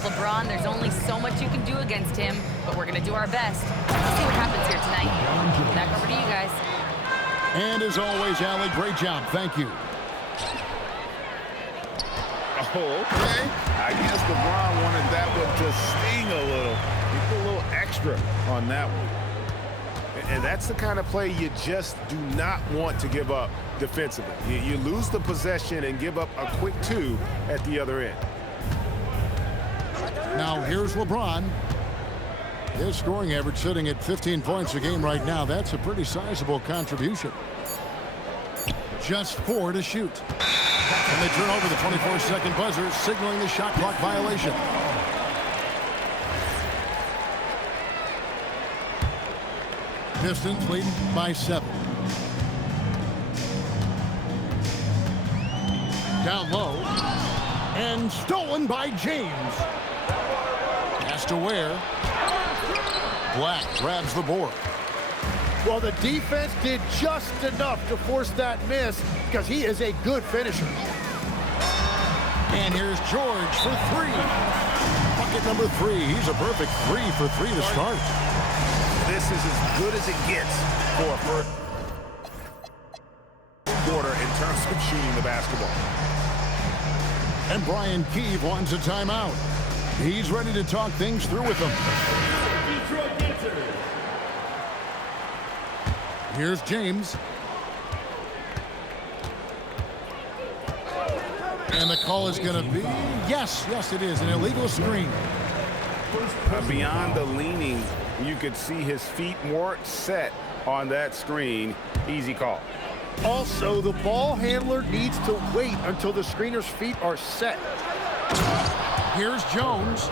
LeBron. There's only so much you can do against him, but we're going to do our best. Let's see what happens here tonight. Back over to you guys. And as always, Allie, great job. Thank you. Oh, okay. I guess LeBron wanted that one to sting a little. He put a little extra on that one. And that's the kind of play you just do not want to give up defensively. You lose the possession and give up a quick 2 at the other end. Now here's LeBron. His scoring average sitting at 15 points a game right now. That's a pretty sizable contribution. Just 4 to shoot. And they turn over the 24-second buzzer, signaling the shot clock violation. Pistons lead by 7. Down low. And stolen by James. Pass to Ware. Black grabs the board. Well, the defense did just enough to force that miss because he is a good finisher. And here's George for 3. Bucket number 3. He's a perfect 3 for 3 to start. This is as good as it gets for a first quarter in terms of shooting the basketball. And Brian Keefe wants a timeout. He's ready to talk things through with them. Here's James. And the call is going to be, yes, it is, an illegal screen. Beyond the leaning, you could see his feet weren't set on that screen. Easy call. Also, the ball handler needs to wait until the screener's feet are set. Here's Jones.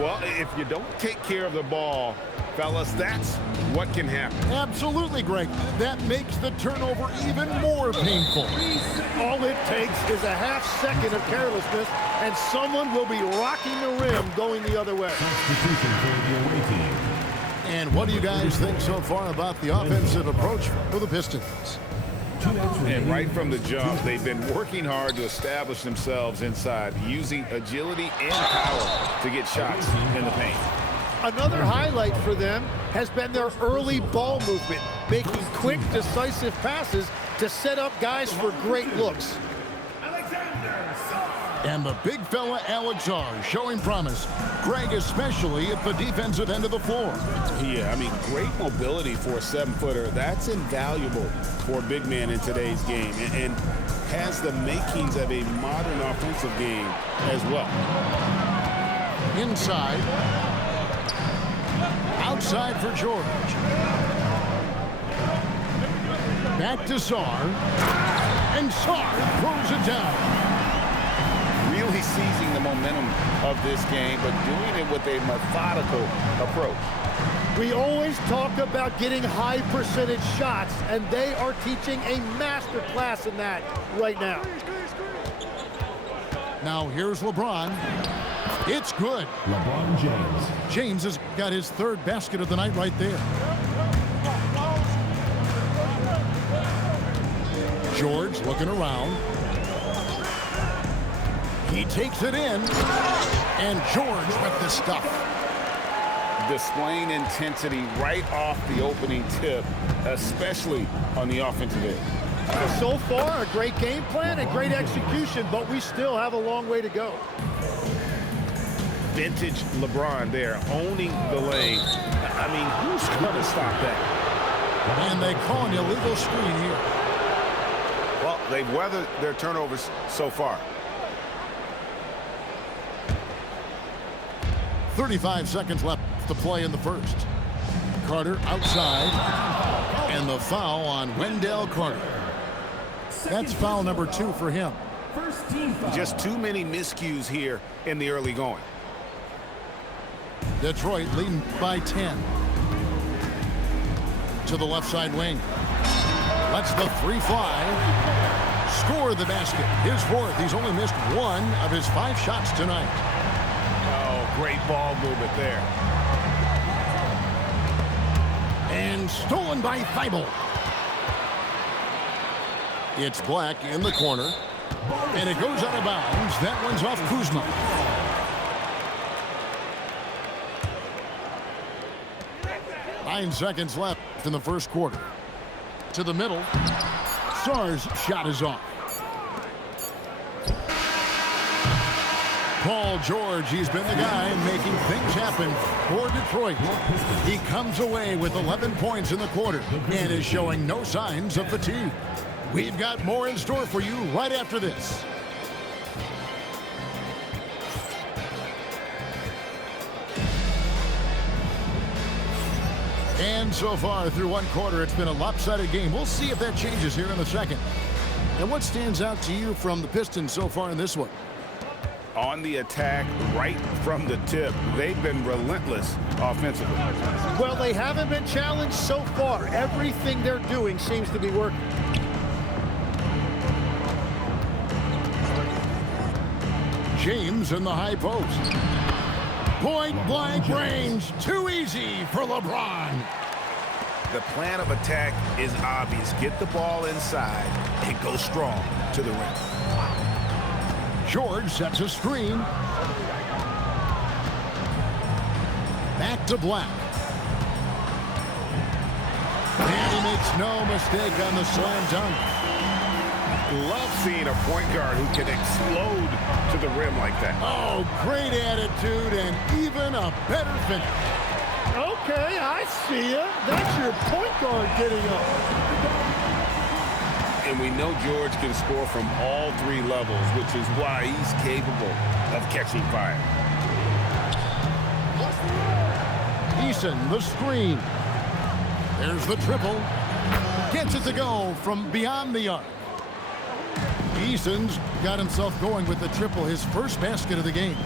Well, if you don't take care of the ball, fellas, that's what can happen. Absolutely, Greg. That makes the turnover even more painful. All it takes is a half second of carelessness, and someone will be rocking the rim going the other way. And what do you guys think so far about the offensive approach for the Pistons? And right from the jump, they've been working hard to establish themselves inside, using agility and power to get shots in the paint. Another highlight for them has been their early ball movement, making quick, decisive passes to set up guys for great looks. And the big fella Alex R showing promise. Greg especially at the defensive end of the floor. Yeah, I mean, great mobility for a 7-footer. That's invaluable for a big man in today's game, and has the makings of a modern offensive game as well. Inside. Outside for George. Back to Sarr. And Sarr throws it down. Really seizing the momentum of this game, but doing it with a methodical approach. We always talk about getting high percentage shots, and they are teaching a master class in that right now. Now here's LeBron. It's good. LeBron James. James has got his 3rd basket of the night right there. George looking around. He takes it in. And George with the stuff. Displaying intensity right off the opening tip, especially on the offensive end. So far, a great game plan and great execution, but we still have a long way to go. Vintage LeBron there, owning the lane. I mean, who's going to stop that? And they call an illegal screen here. Well, they've weathered their turnovers so far. 35 seconds left to play in the first. Carter outside. And the foul on Wendell Carter. That's foul number 2 for him. Just too many miscues here in the early going. Detroit leading by 10. To the left side wing. Lets the 3 fly. Score the basket. His 4th. He's only missed 1 of his 5 shots tonight. Oh, great ball movement there. And stolen by Thibault. It's Black in the corner. And it goes out of bounds. That one's off Kuzma. 9 seconds left in the first quarter. To the middle. Sarr's shot is off. Paul George, he's been the guy making things happen for Detroit. He comes away with 11 points in the quarter and is showing no signs of fatigue. We've got more in store for you right after this. And so far through one quarter, it's been a lopsided game. We'll see if that changes here in the second. And what stands out to you from the Pistons so far in this one? On the attack right from the tip. They've been relentless offensively. Well, they haven't been challenged so far. Everything they're doing seems to be working. James in the high post. Point-blank range. Too easy for LeBron. The plan of attack is obvious. Get the ball inside and go strong to the rim. George sets a screen. Back to Black. And he makes no mistake on the slam dunk. Love seeing a point guard who can explode to the rim like that. Oh, great attitude and even a better finish. Okay, I see ya. That's your point guard getting up. And we know George can score from all three levels, which is why he's capable of catching fire. Eason, the screen. There's the triple. Gets it to go from beyond the arc. Eason's got himself going with the triple, his first basket of the game.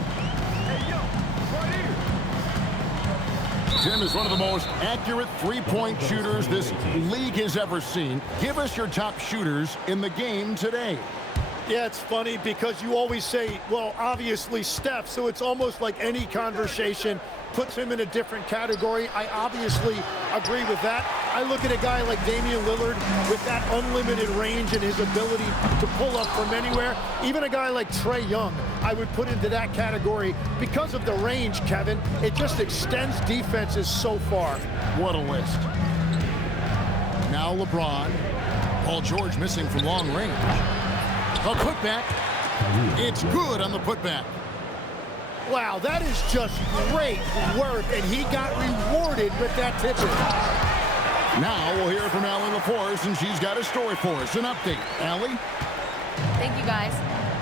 Tim is one of the most accurate three-point shooters this league has ever seen. Give us your top shooters in the game today. Yeah, it's funny because you always say, well, obviously Steph, so it's almost like any conversation puts him in a different category. I obviously agree with that. I look at a guy like Damian Lillard with that unlimited range and his ability to pull up from anywhere. Even a guy like Trae Young, I would put into that category because of the range, Kevin. It just extends defenses so far. What a list. Now LeBron. Paul George missing from long range. A putback. It's good on the putback. Wow, that is just great work, and he got rewarded with that tip-in. Now we'll hear from Allie LaForce, and she's got a story for us. An update. Allie? Thank you, guys.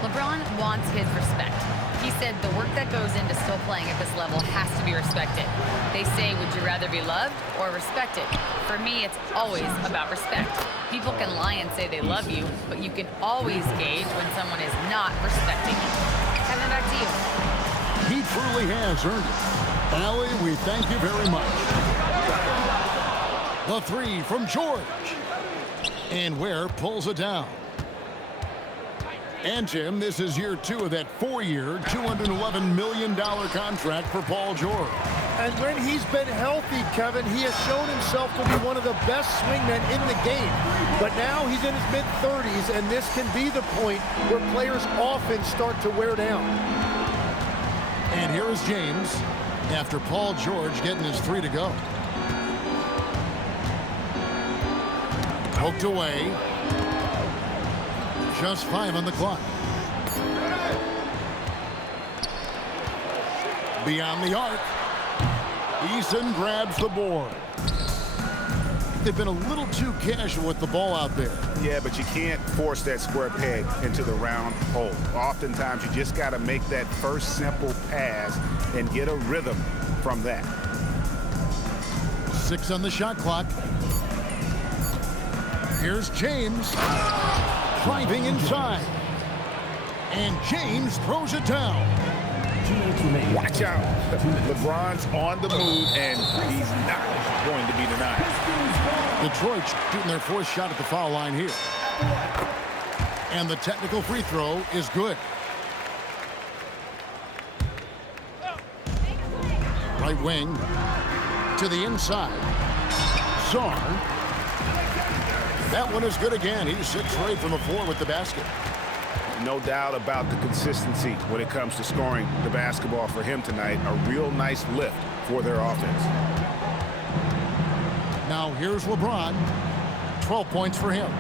LeBron wants his respect. He said the work that goes into still playing at this level has to be respected. They say, would you rather be loved or respected? For me, it's always about respect. People can lie and say they love you, but you can always gauge when someone is not respecting you. Kevin, back to you. He truly has earned it. Allie, we thank you very much. The three from George. And Ware pulls it down. And, Jim, this is year 2 of that 4-year, $211 million contract for Paul George. And when he's been healthy, Kevin, he has shown himself to be one of the best swingmen in the game. But now he's in his mid-30s, and this can be the point where players often start to wear down. And here is James after Paul George getting his 3 to go. Poked away. Just 5 on the clock. Beyond the arc. Eason grabs the board. They've been a little too casual with the ball out there. Yeah, but you can't force that square peg into the round hole. Oftentimes, you just got to make that first simple pass and get a rhythm from that. 6 on the shot clock. Here's James. Driving inside. And James throws it down. Watch out. LeBron's on the move, and he's not going to be denied. Detroit shooting their 4th shot at the foul line here. And the technical free throw is good. Right wing to the inside. Sarr. That one is good again. He's 6 for 8 from the floor with the basket. No doubt about the consistency when it comes to scoring the basketball for him tonight. A real nice lift for their offense. Now here's LeBron. 12 points for him.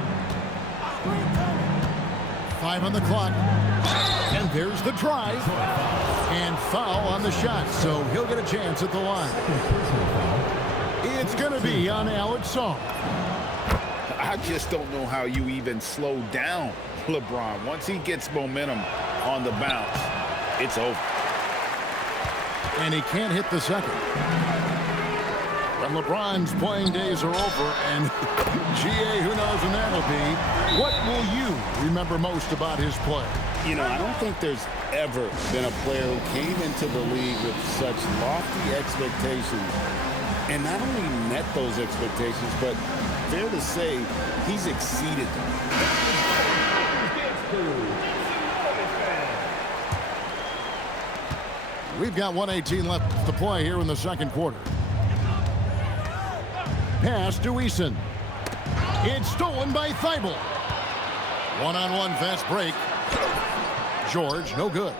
5 on the clock. And there's the drive. And foul on the shot, so he'll get a chance at the line. It's going to be on Alex Song. I just don't know how you even slow down LeBron. Once he gets momentum on the bounce, it's over. And he can't hit the second. When LeBron's playing days are over, and GA, who knows when that'll be, what will you remember most about his play? You know, I don't think there's ever been a player who came into the league with such lofty expectations and not only met those expectations, but fair to say he's exceeded them. We've got 1:18 left to play here in the second quarter. Pass to Eason. It's stolen by Thibault. One-on-one fast break. George, no good.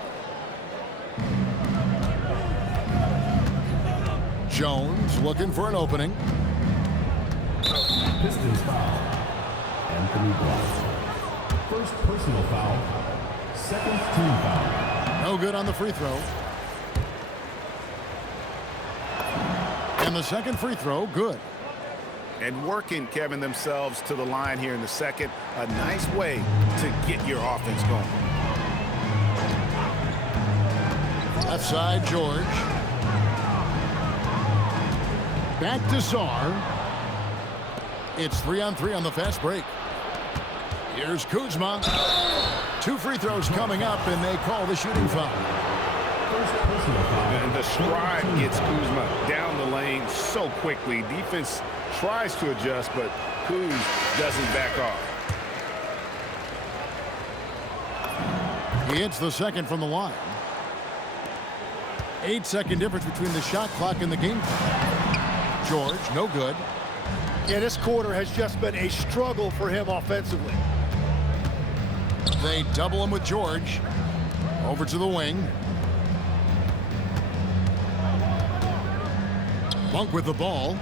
Jones looking for an opening. Pistons foul. Anthony Black. First personal foul. Second team foul. No good on the free throw. And the second free throw, good. And working, Kevin, themselves to the line here in the second. A nice way to get your offense going. Left side, George. Back to Sarr. It's 3-on-3 on the fast break. Here's Kuzma. 2 free throws coming up, and they call the shooting foul. And the stride gets Kuzma down the lane so quickly. Defense tries to adjust, but Kuz doesn't back off. He hits the second from the line. 8-second difference between the shot clock and the game clock. George, no good. Yeah, this quarter has just been a struggle for him offensively. They double him with George. Over to the wing. Monk with the ball.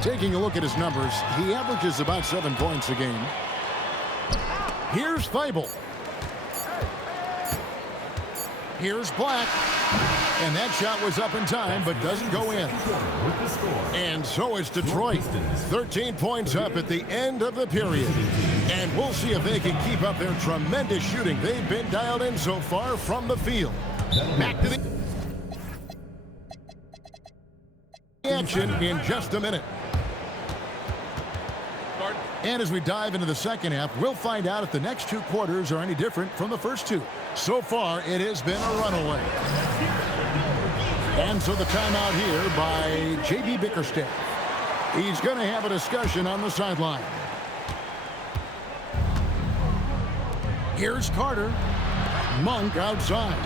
Taking a look at his numbers, he averages about 7 points a game. Here's Thibault. Here's Black. And that shot was up in time, but doesn't go in. And so it's Detroit. 13 points up at the end of the period. And we'll see if they can keep up their tremendous shooting. They've been dialed in so far from the field. Back to the action in just a minute. And as we dive into the second half, we'll find out if the next 2 quarters are any different from the first 2. So far, it has been a runaway. And so the timeout here by J.B. Bickerstaff. He's going to have a discussion on the sideline. Here's Carter. Monk outside.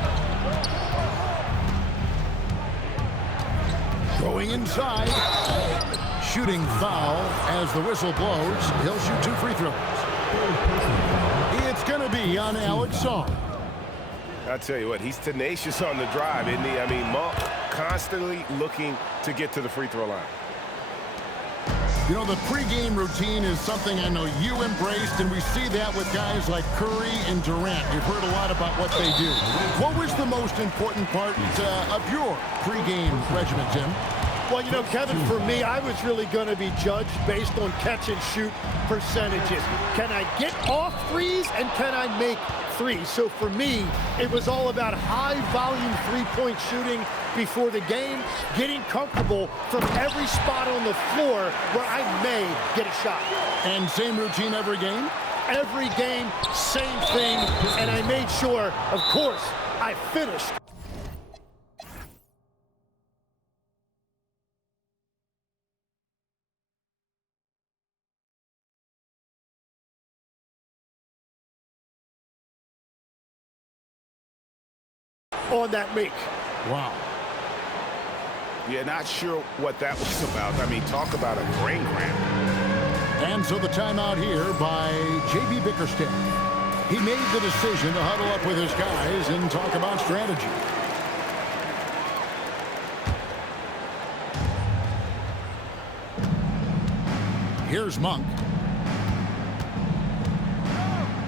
Going inside. Shooting foul as the whistle blows. He'll shoot 2 free throws. It's going to be on Alex Song. I tell you what, he's tenacious on the drive, isn't he? I mean, Monk constantly looking to get to the free throw line. You know, the pregame routine is something I know you embraced, and we see that with guys like Curry and Durant. You've heard a lot about what they do. What was the most important part of your pregame regimen, Tim? Well, you know, Kevin, for me, I was really going to be judged based on catch-and-shoot percentages. Can I get off threes, and can I make threes? So for me, it was all about high-volume three-point shooting before the game, getting comfortable from every spot on the floor where I may get a shot. And same routine every game? Every game, same thing, and I made sure, of course, I finished. On that make. Wow. Yeah, not sure what that was about. I mean, talk about a brain cramp. And so the timeout here by J.B. Bickerstaff. He made the decision to huddle up with his guys and talk about strategy. Here's Monk.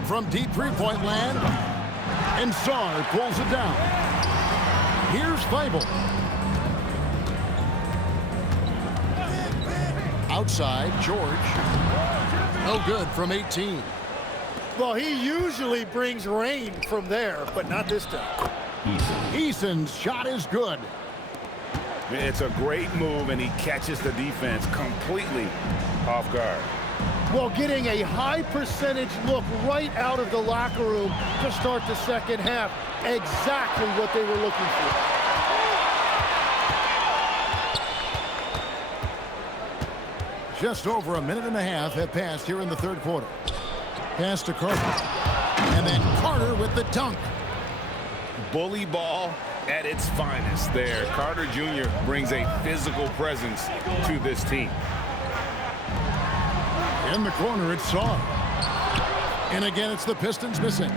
From deep three-point land, and Sarr pulls it down. Here's Thibault. Outside, George. No good from 18. Well, he usually brings rain from there, but not this time. Eason's shot is good. It's a great move, and he catches the defense completely off guard. Well, getting a high percentage look right out of the locker room to start the second half. Exactly what they were looking for. Just over a minute and a half have passed here in the third quarter. Pass to Carter. And then Carter with the dunk. Bully ball at its finest there. Carter Jr. brings a physical presence to this team. In the corner, it's Sarr. And again, it's the Pistons missing.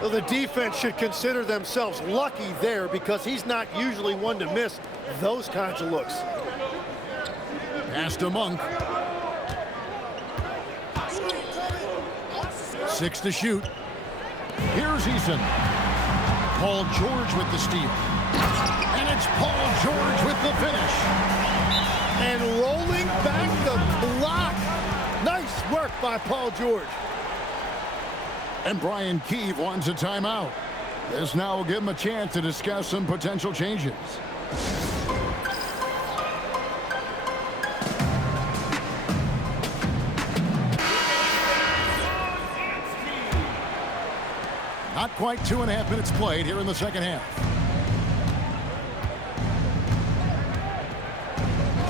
Well, the defense should consider themselves lucky there because he's not usually one to miss those kinds of looks. Pass to Monk. 6 to shoot. Here's Eason. Paul George with the steal. And it's Paul George with the finish. And rolling back the block. Nice work by Paul George. And Brian Keefe wants a timeout. This now will give him a chance to discuss some potential changes. Not quite 2.5 minutes played here in the second half.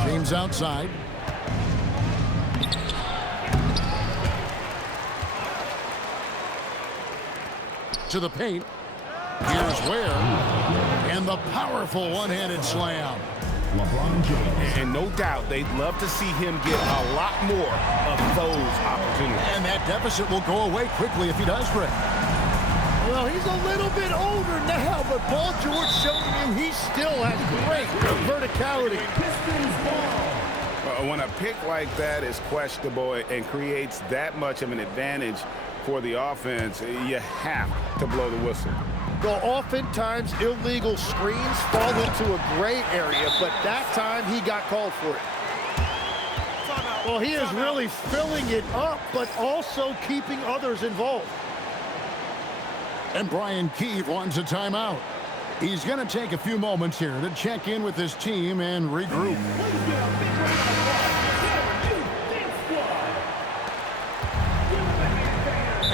James outside. To the paint. Here's Ware. And the powerful one-handed slam. LeBron James. And no doubt they'd love to see him get a lot more of those opportunities. And that deficit will go away quickly if he does, Rick. Well, he's a little bit older now, but Paul George showing you he still has great verticality. When a pick like that is questionable and creates that much of an advantage for the offense, you have to blow the whistle. Well, oftentimes illegal screens fall into a gray area, but that time he got called for it. Well, he is really filling it up, but also keeping others involved. And Brian Keefe wants a timeout. He's going to take a few moments here to check in with his team and regroup.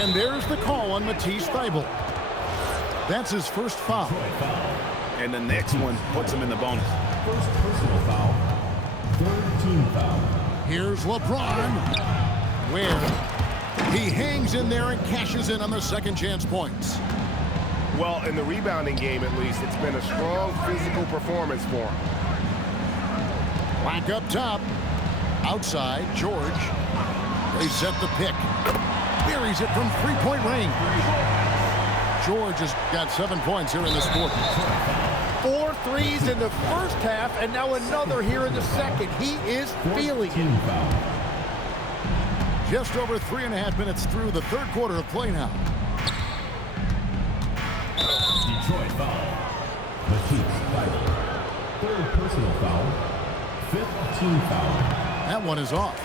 And there's the call on Matisse Thybulle. That's his first foul. And the next one puts him in the bonus. First personal foul. Third team foul. Here's LeBron. Where he hangs in there and cashes in on the second chance points. Well, in the rebounding game, at least, it's been a strong physical performance for him. Black up top. Outside, George. They set the pick. Buries it from three-point range. George has got 7 points here in this quarter. 4 threes in the first half, and now another here in the second. He is feeling it. Just over 3.5 minutes through the third quarter of play now. Detroit foul. Matisse Thybulle. Third personal foul. Fifth team foul. That one is off.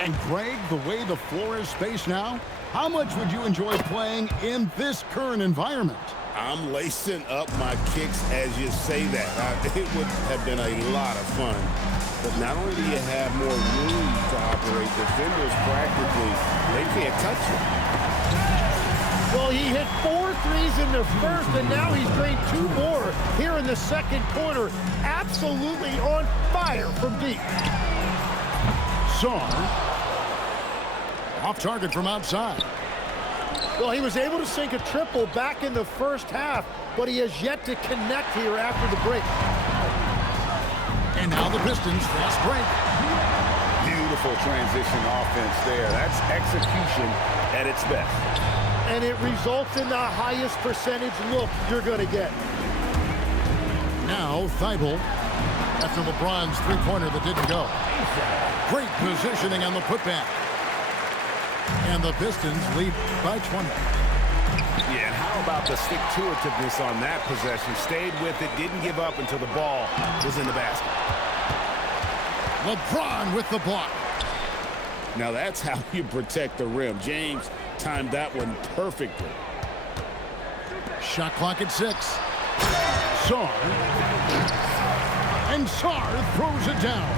And Greg, the way the floor is spaced now, how much would you enjoy playing in this current environment? I'm lacing up my kicks as you say that. It would have been a lot of fun. But not only do you have more room to operate, defenders practically, they can't touch you. Well, he hit 4 threes in the first, and now he's drained 2 more here in the second quarter. Absolutely on fire from deep. Sarr. Off target from outside. Well, he was able to sink a triple back in the first half, but he has yet to connect here after the break. And now the Pistons fast break. Beautiful transition offense there. That's execution at its best. And it results in the highest percentage look you're going to get. Now Thybulle. after LeBron's three-pointer that didn't go. Great positioning on the putback. And the Pistons lead by 20. Yeah, and how about the stick-to-itiveness on that possession? Stayed with it, didn't give up until the ball was in the basket. LeBron with the block. Now that's how you protect the rim. James timed that one perfectly. Shot clock at 6. Sarr. And Sarr throws it down.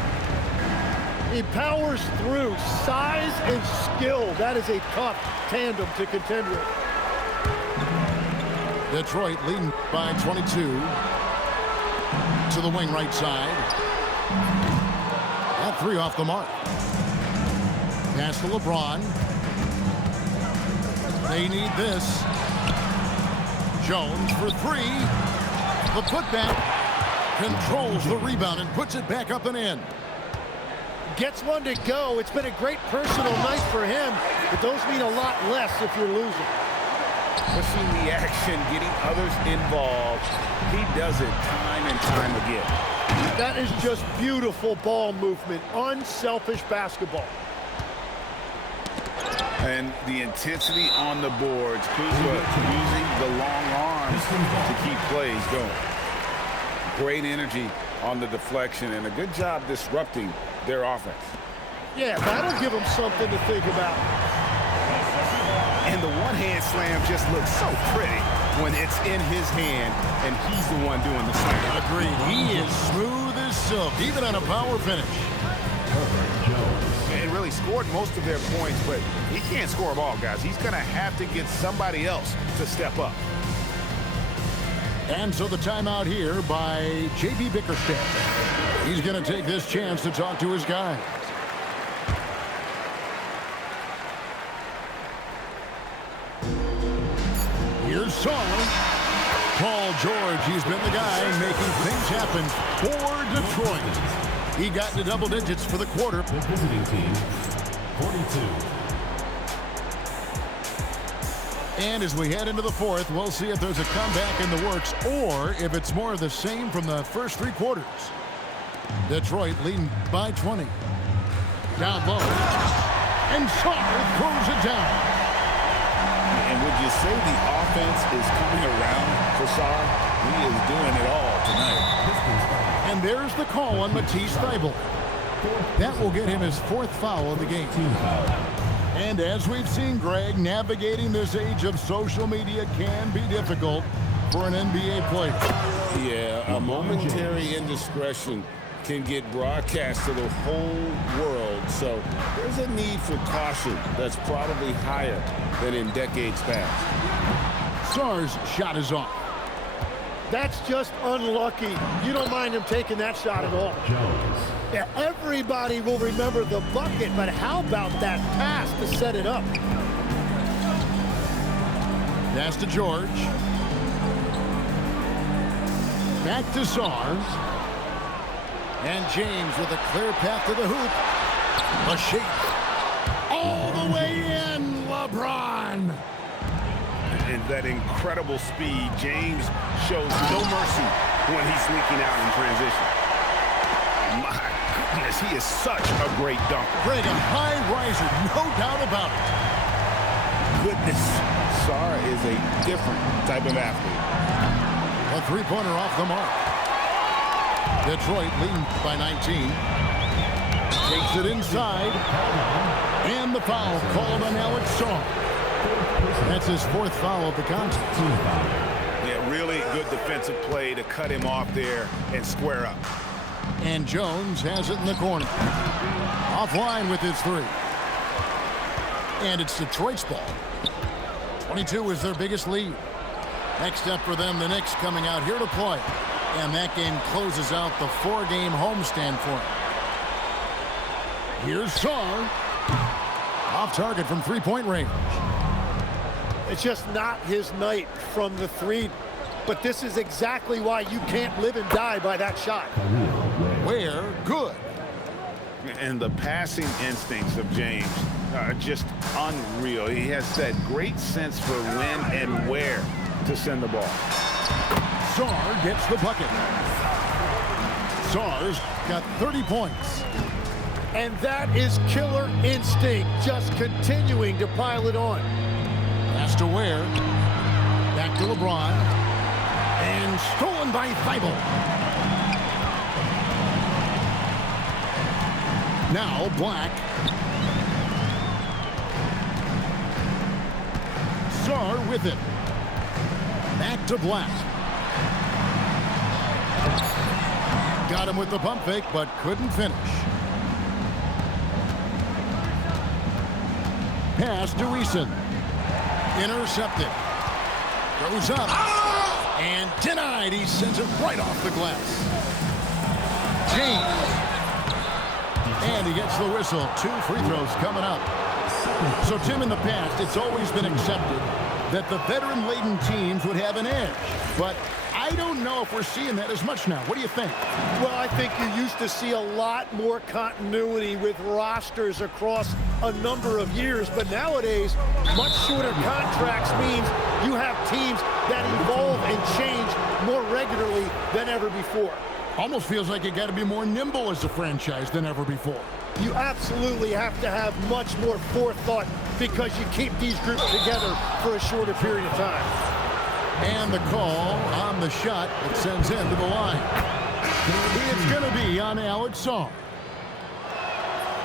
He powers through. Size and skill. That is a tough tandem to contend with. Detroit leading by 22. To the wing right side. That three off the mark. Pass to LeBron. They need this. Jones for three. The putback. Controls the rebound and puts it back up and in. Gets one to go. It's been a great personal night for him, but those mean a lot less if you're losing. Pushing the action, getting others involved. He does it time and time again. That is just beautiful ball movement. Unselfish basketball. And the intensity on the boards. Kuzma using the long arms to keep plays going. Great energy on the deflection and a good job disrupting their offense. Yeah, that'll give them something to think about. And the one-hand slam just looks so pretty when it's in his hand and he's the one doing the slam. Agreed. He is smooth as silk, even on a power finish. And really scored most of their points, but he can't score them all, guys. He's going to have to get somebody else to step up. And so the timeout here by J.B. Bickerstaff. He's going to take this chance to talk to his guys. Here's Sarr. Paul George, he's been the guy making things happen for Detroit. He got into double digits for the quarter. The visiting team, 42. And as we head into the fourth, we'll see if there's a comeback in the works or if it's more of the same from the first three quarters. Detroit leading by 20. Down low. And Sarr throws it down. And would you say the offense is coming around for Sarr? He is doing it all tonight. And there's the call on Matisse Thybulle. That will get him his fourth foul of the game. And as we've seen, Greg, navigating this age of social media can be difficult for an NBA player. Yeah, a momentary indiscretion can get broadcast to the whole world. So there's a need for caution that's probably higher than in decades past. Sarr's shot is off. That's just unlucky. You don't mind him taking that shot at all. Yeah, everybody will remember the bucket, but how about that pass to set it up? Pass to George. Back to Sarr. And James with a clear path to the hoop. A shake. All the way in, LeBron. And that incredible speed, James shows no mercy when he's sneaking out in transition. My goodness, he is such a great dunker. Greg, a high riser, no doubt about it. Goodness, Sarr is a different type of athlete. A three-pointer off the mark. Detroit leading by 19. Takes it inside. And the foul called on Alex Sarr. That's his fourth foul of the contest. Yeah, really good defensive play to cut him off there and square up. And Jones has it in the corner. Offline with his three. And it's Detroit's ball. 22 is their biggest lead. Next up for them, the Knicks coming out here to play. And that game closes out the four-game homestand for him. Here's Sarr. Off target from three-point range. It's just not his night from the three. But this is exactly why you can't live and die by that shot. Where? Good. And the passing instincts of James are just unreal. He has that great sense for when and where to send the ball. Sarr gets the bucket. Sarr's got 30 points. And that is killer instinct, just continuing to pile it on. Pass to Ware. Back to LeBron. And stolen by Thibault. Now Black. Sarr with it. Back to Black. Got him with the pump fake, but couldn't finish. Pass to Eason. Intercepted. Goes up. And denied. He sends it right off the glass. James. And he gets the whistle. 2 free throws coming up. So, Tim, in the past, it's always been accepted that the veteran-laden teams would have an edge. But I don't know if we're seeing that as much now. What do you think? Well, I think you used to see a lot more continuity with rosters across a number of years. But nowadays, much shorter contracts means you have teams that evolve and change more regularly than ever before. Almost feels like you got to be more nimble as a franchise than ever before. You absolutely have to have much more forethought because you keep these groups together for a shorter period of time. And the call on the shot that sends him to the line. It's going to be on Alex Sarr.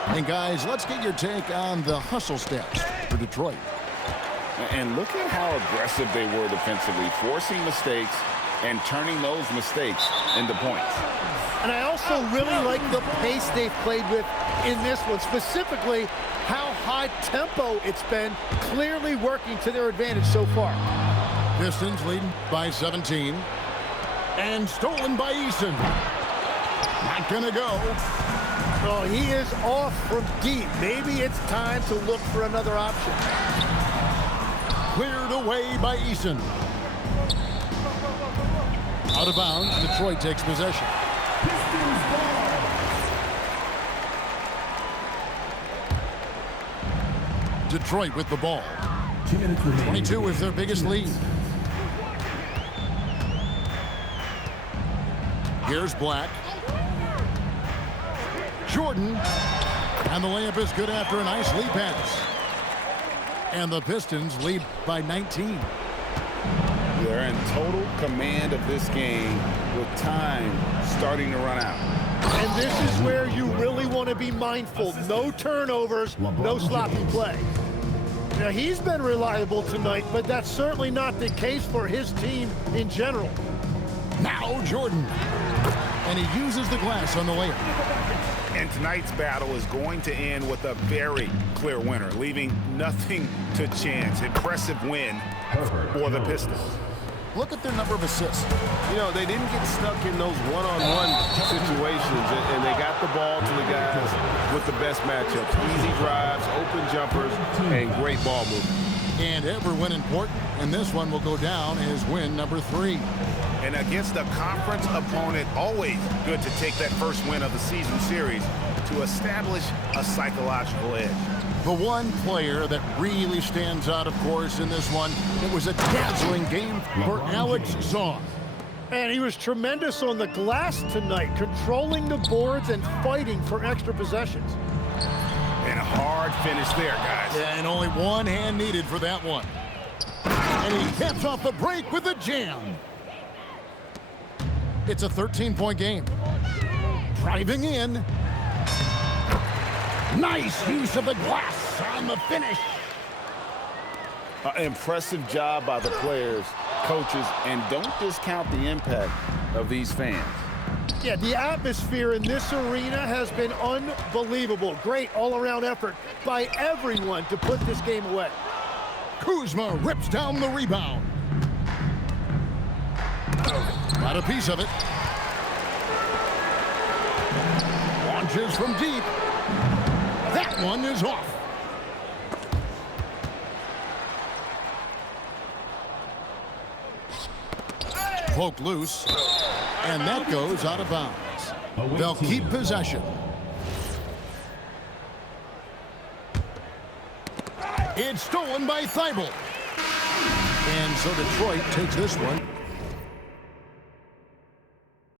And guys, let's get your take on the hustle stats for Detroit. And look at how aggressive they were defensively, forcing mistakes and turning those mistakes into points. And I also really like the pace they've played with in this one, specifically how high tempo it's been, clearly working to their advantage so far. Pistons leading by 17. And stolen by Eason. Not gonna go. Oh, he is off from deep. Maybe it's time to look for another option. Cleared away by Eason. Out of bounds, Detroit takes possession. Detroit with the ball. 22 is their biggest lead. Here's Black. Jordan. And the layup is good after a nice lead pass. And the Pistons lead by 19. They're in total command of this game with time starting to run out. And this is where you really want to be mindful. No turnovers, no sloppy play. Now, he's been reliable tonight, but that's certainly not the case for his team in general. Now Jordan. And he uses the glass on the layup. And tonight's battle is going to end with a very clear winner, leaving nothing to chance. Impressive win for the Pistons. Look at their number of assists. You know, they didn't get stuck in those one-on-one situations, and they got the ball to the guys with the best matchups. Easy drives, open jumpers, and great ball movement. And every win important, and this one will go down as win number 3. And against a conference opponent, always good to take that first win of the season series to establish a psychological edge. The one player that really stands out, of course, in this one, it was a dazzling game for Alex Sarr. And he was tremendous on the glass tonight, controlling the boards and fighting for extra possessions. And a hard finish there, guys. Yeah, and only one hand needed for that one. And he caps off the break with a jam. It's a 13-point game. Driving in. Nice use of the glass on the finish. Impressive job by the players, coaches, and don't discount the impact of these fans. Yeah, the atmosphere in this arena has been unbelievable. Great all-around effort by everyone to put this game away. Kuzma rips down the rebound. Got a piece of it. Launches from deep. That one is off. Poked loose. And that goes out of bounds. They'll keep possession. It's stolen by Thibault. And so Detroit takes this one